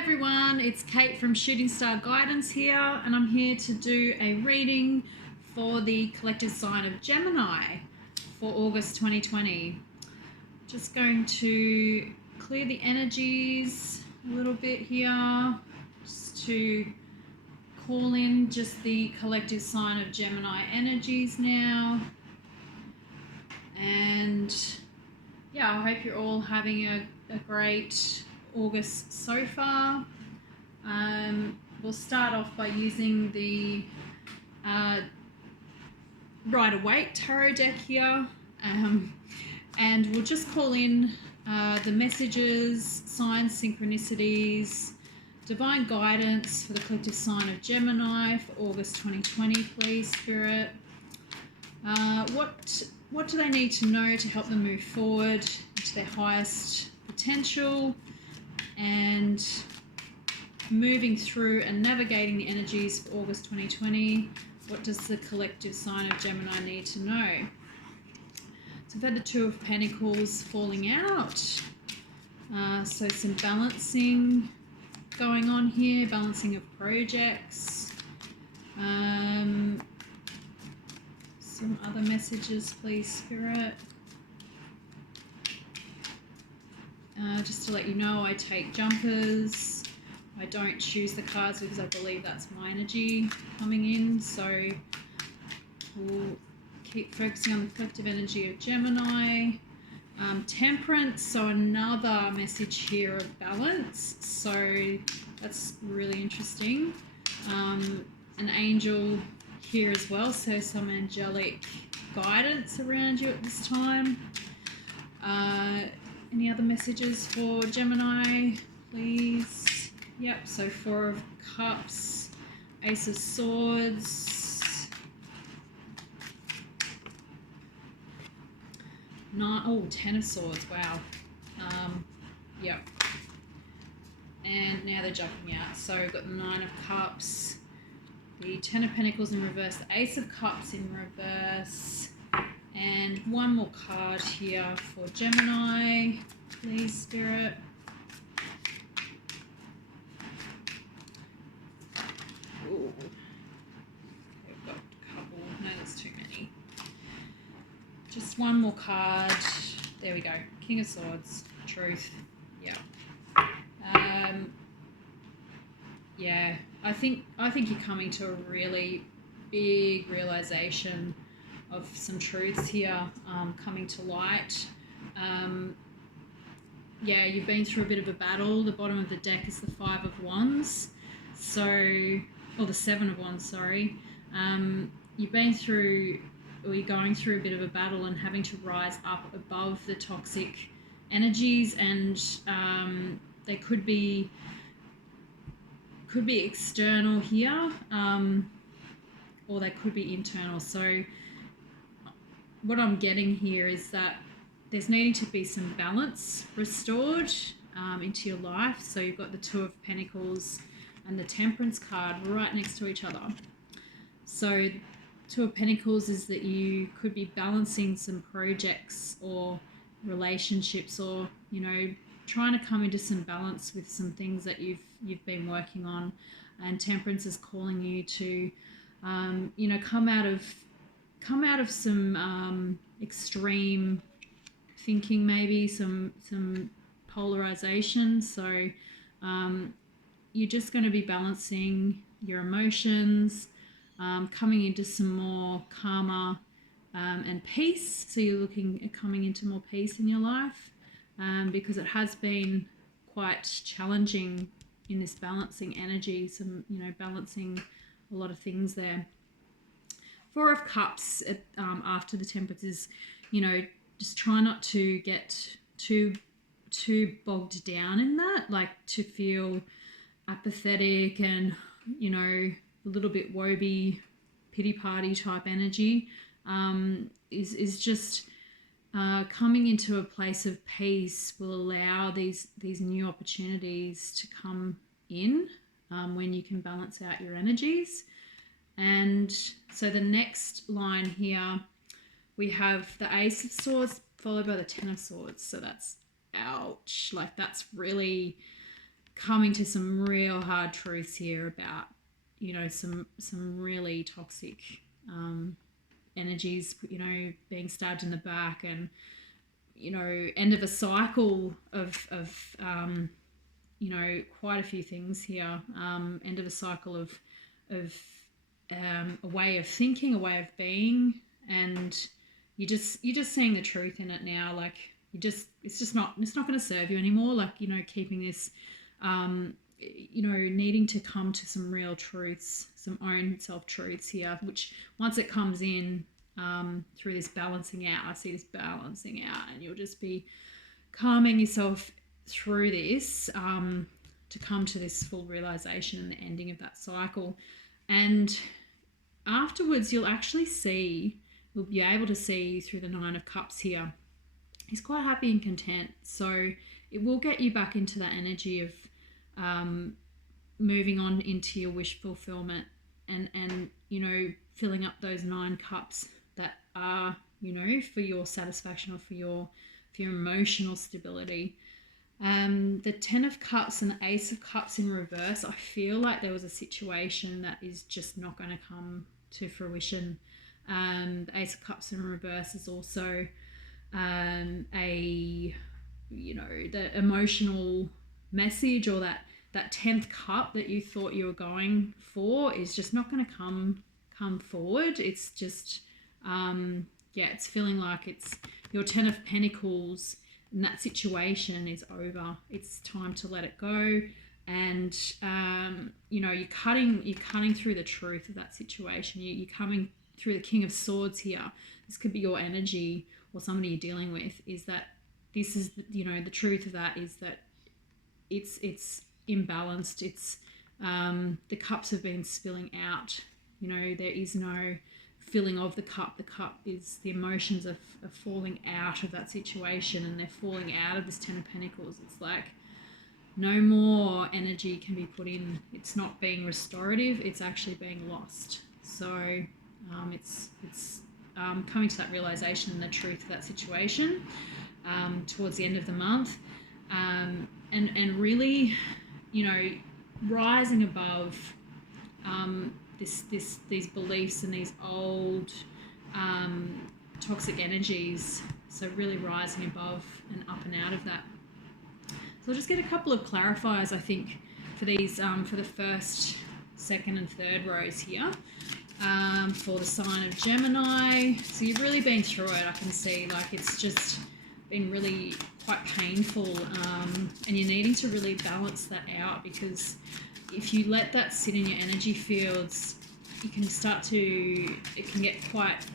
everyone, it's Kate from Shooting Star Guidance here, and I'm here to do a reading for the collective sign of Gemini for August 2020. Just going to clear the energies a little bit here, just to call in just the collective sign of Gemini energies now. And yeah, I hope you're all having a great August so far. We'll start off by using the Rider-Waite tarot deck here, and we'll just call in the messages, signs, synchronicities, divine guidance for the collective sign of Gemini for August 2020, please, Spirit. What do they need to know to help them move forward to their highest potential and moving through and navigating the energies for August 2020? What does the collective sign of Gemini need to know? So we've had the Two of Pentacles falling out. So some balancing going on here, balancing of projects. Some other messages, please, Spirit. Just to let you know, I take jumpers. I don't choose the cards because I believe that's my energy coming in. So we'll keep focusing on the collective energy of Gemini. Temperance, so another message here of balance. So that's really interesting. An angel here as well, so some angelic guidance around you at this time. Any other messages for Gemini, please? Yep, so Four of Cups, Ace of Swords, Ten of Swords, wow. Yep. And now they're jumping out. So we've got the Nine of Cups, the Ten of Pentacles in reverse, the Ace of Cups in reverse, and one more card here for Gemini, please, Spirit. Ooh. We've got a couple. No, that's too many. Just one more card. There we go. King of Swords. Truth. Yeah. Yeah. I think you're coming to a really big realization of some truths here coming to light. Yeah, you've been through a bit of a battle. The bottom of the deck is the Five of Wands, or the Seven of Wands, sorry. You've been through, or you're going through a bit of a battle and having to rise up above the toxic energies, and they could be external here, or they could be internal. So what I'm getting here is that there's needing to be some balance restored into your life. So you've got the Two of Pentacles and the Temperance card right next to each other. So Two of Pentacles is that you could be balancing some projects or relationships, or trying to come into some balance with some things that you've been working on. And Temperance is calling you to come out of some extreme thinking, maybe some polarization. So you're just going to be balancing your emotions, coming into some more calmer and peace. So you're looking at coming into more peace in your life, because it has been quite challenging in this balancing energy, balancing a lot of things there. Four of Cups after the Temperance is, just try not to get too bogged down in that, like to feel apathetic and, a little bit woebie, pity party type energy, is just coming into a place of peace will allow these new opportunities to come in when you can balance out your energies. And so the next line here, we have the Ace of Swords followed by the Ten of Swords. So that's ouch. Like that's really coming to some real hard truths here about, some really toxic energies, being stabbed in the back, and, end of a cycle of quite a few things here. End of a cycle of a way of thinking, a way of being, and you're just seeing the truth in it now. Like, it's not going to serve you anymore. Like, keeping this, needing to come to some real truths, some own self truths here, which once it comes in through this balancing out, I see this balancing out, and you'll just be calming yourself through this to come to this full realization and the ending of that cycle. And afterwards, you'll be able to see through the Nine of Cups here. He's quite happy and content. So it will get you back into that energy of moving on into your wish fulfillment and filling up those 9 cups that are, for your satisfaction or for your emotional stability. The 10 of Cups and the Ace of Cups in reverse, I feel like there was a situation that is just not going to come to fruition. The Ace of Cups in reverse is also the emotional message, or that 10th cup that you thought you were going for is just not going to come forward. It's just it's feeling like it's your 10 of Pentacles, and that situation is over. It's time to let it go. And you're cutting through the truth of that situation. You're coming through the King of Swords here. This could be your energy or somebody you're dealing with, is that this is, the truth of that is that it's imbalanced. It's the cups have been spilling out. There is no filling of the cup. The cup is the emotions of falling out of that situation, and they're falling out of this 10 of Pentacles. It's like no more energy can be put in. It's not being restorative. It's actually being lost. So it's coming to that realization and the truth of that situation towards the end of the month, and really, rising above these beliefs and these old toxic energies. So really rising above and up and out of that. So I'll just get a couple of clarifiers, I think, for these for the first, second and third rows here. For the sign of Gemini. So you've really been through it. I can see, like, it's just been really quite painful, and you're needing to really balance that out, because if you let that sit in your energy fields, it can get quite,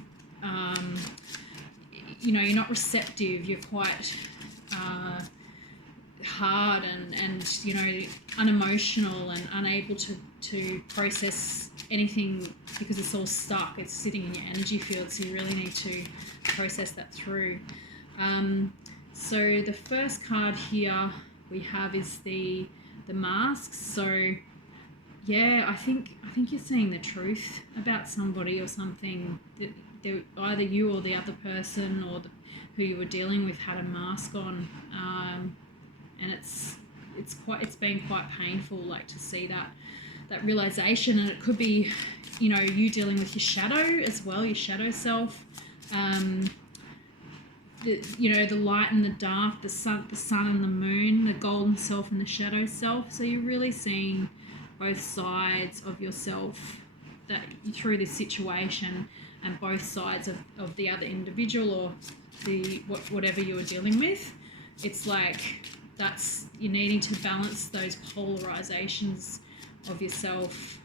you're not receptive, you're quite hard and unemotional and unable to process anything, because it's all stuck. It's sitting in your energy field, so you really need to process that through. So the first card here we have is the masks. So yeah, I think you're seeing the truth about somebody or something, that either you or the other person or who you were dealing with had a mask on, and it's been quite painful, like, to see that realization. And it could be, you dealing with your shadow as well, your shadow self, the light and the dark, the sun and the moon, the golden self and the shadow self. So you're really seeing both sides of yourself that through this situation, and both sides of the other individual, or whatever you are dealing with. It's like you're needing to balance those polarizations of yourself,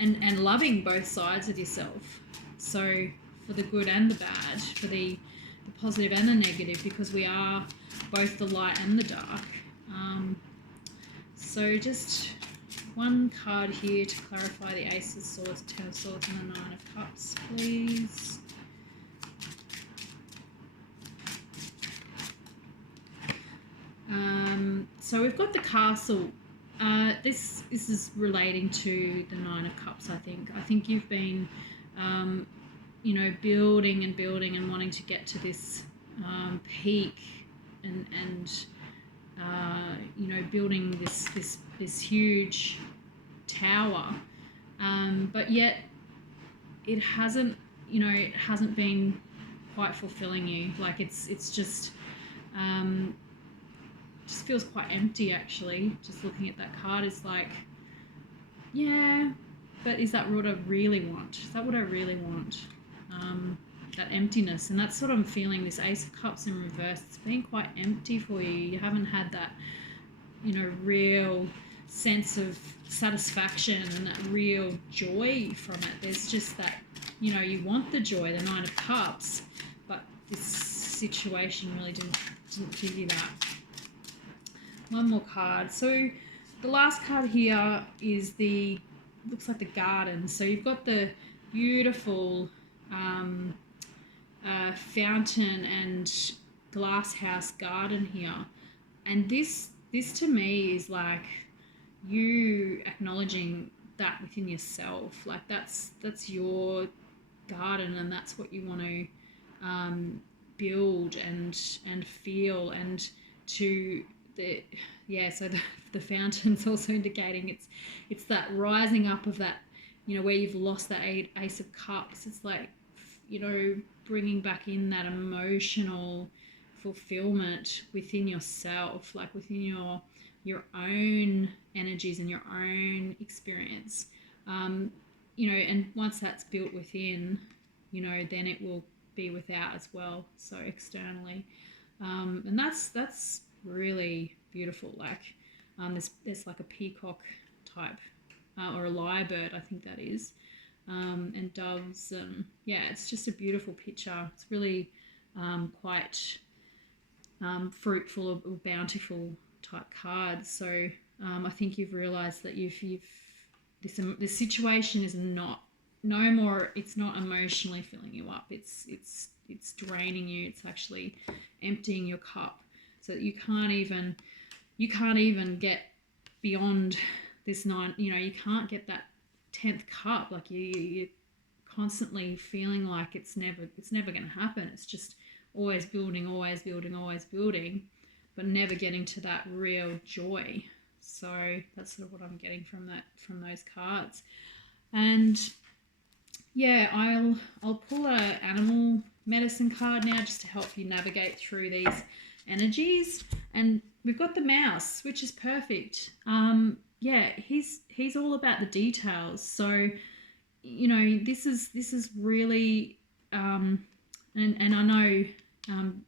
and loving both sides of yourself. So for the good and the bad, for the positive and the negative, because we are both the light and the dark. So just one card here to clarify the Ace of Swords, 10 of Swords, and the 9 of Cups, please. So we've got the Castle. This is relating to the 9 of Cups, I think. I think you've been, building and wanting to get to this peak, and building this huge tower, but yet it hasn't been quite fulfilling you. Like it's just feels quite empty, actually. Just looking at that card is like, yeah, but is that what I really want? Is that what I really want? That emptiness, and that's what I'm feeling. This Ace of Cups in reverse, it's been quite empty for you. You haven't had that, real sense of satisfaction and that real joy from it. There's just that, you want the joy, the Nine of Cups, but this situation really didn't give you that. One more card. So the last card here is looks like the garden. So you've got the beautiful fountain and glass house garden here, and this to me is like you acknowledging that within yourself. Like that's your garden, and that's what you want to build and feel. And to so the fountain's also indicating it's that rising up of that, where you've lost that Ace of Cups. It's like, bringing back in that emotional fulfillment within yourself, like within your own energies and your own experience. And once that's built within, then it will be without as well, so externally. And that's really beautiful. Like there's like a peacock type or a lyrebird, I think that is, and doves, and it's just a beautiful picture. It's really quite fruitful or bountiful type cards. So I think you've realized that this situation is no more, it's not emotionally filling you up. It's draining you. It's actually emptying your cup, so that you can't even get beyond this nine. You can't get that 10th cup. Like you're constantly feeling like it's never going to happen. It's just always building, but never getting to that real joy. So that's sort of what I'm getting from those cards. And I'll pull a animal medicine card now, just to help you navigate through these energies. And we've got the mouse, which is perfect. He's all about the details. So this is really and I know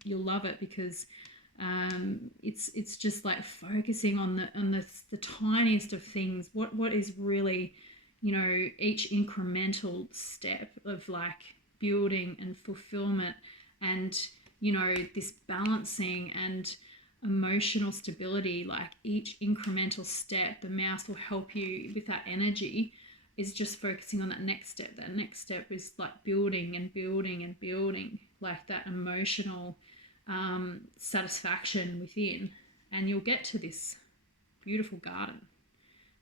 you'll love it, because it's just like focusing on the tiniest of things. What is really, each incremental step of like building and fulfillment, and this balancing and emotional stability. Like each incremental step, the mouse will help you with that energy, is just focusing on that next step. That next step is like building and building and building, like that emotional satisfaction within, and you'll get to this beautiful garden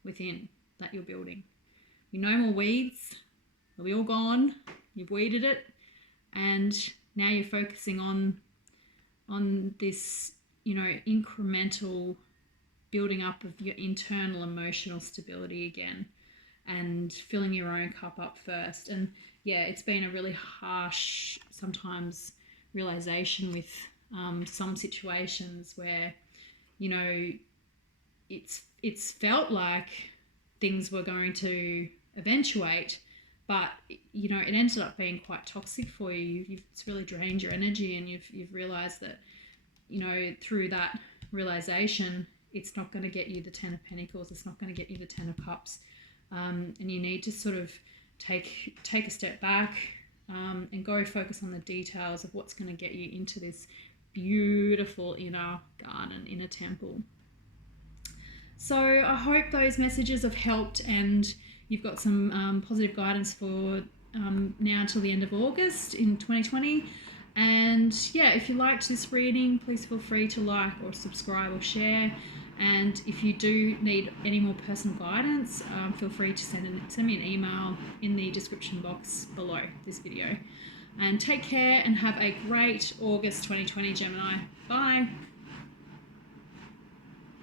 within that you're building. No more weeds, they'll be all gone. You've weeded it, and now you're focusing on this, incremental building up of your internal emotional stability again, and filling your own cup up first. And it's been a really harsh sometimes realization with some situations where it's felt like things were going to eventuate, but it ended up being quite toxic for you. It's really drained your energy, and you've realized that through that realization, it's not going to get you the 10 of Pentacles, it's not going to get you the 10 of Cups, and you need to sort of take a step back and go focus on the details of what's going to get you into this beautiful inner garden, inner temple. So I hope those messages have helped, and you've got some positive guidance for now until the end of August in 2020. And if you liked this reading, please feel free to like or subscribe or share. And if you do need any more personal guidance, feel free to send me an email in the description box below this video. And take care and have a great August 2020, Gemini. Bye.